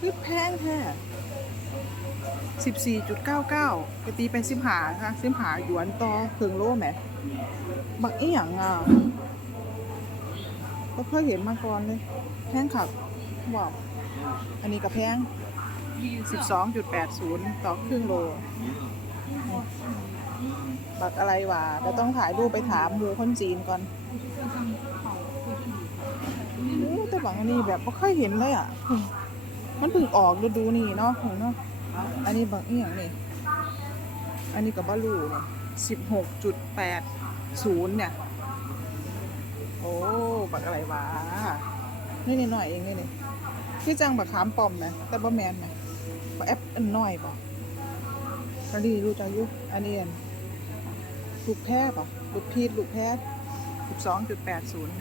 คือแพงแท้สิบสี่จุดเก้าเก้าไปตีเป็นสิบหาค่ะสิบหาหยวนต่อถึงโลแหมบักอีหยังอะก็เคยเห็นมาก่อนเลย แพงขับว้าวอันนี้ก็แพงสิบสองจุดแปดศูนย์ต่อครึ่งโล บักอะไรวะเราต้องถ่ายรูปไปถามมูคนจีนก่อนอู้แต่บักอันนี้แบบไม่เคยเห็นเลยอะ มันเพิ่งออกฤดูนี่เนาะเห็นเนาะอันนี้บักอีหยังนี่อันนี้กับบาลูเนี่ยสิบหกจุดแปดศูนย์เนี่ย โอ้บักอะไรวะนี่นี่หน่อยเองนี่นี่ที่จังบักขามปอมไหมแต่บ่แมนไหมบักแอปอันน้อยป่ะอันนี้รู้จักยุอันนี้อันลูกแพร่ป่ะลูกพีดลูกแพร่สิบสองจุดแปดศูนย์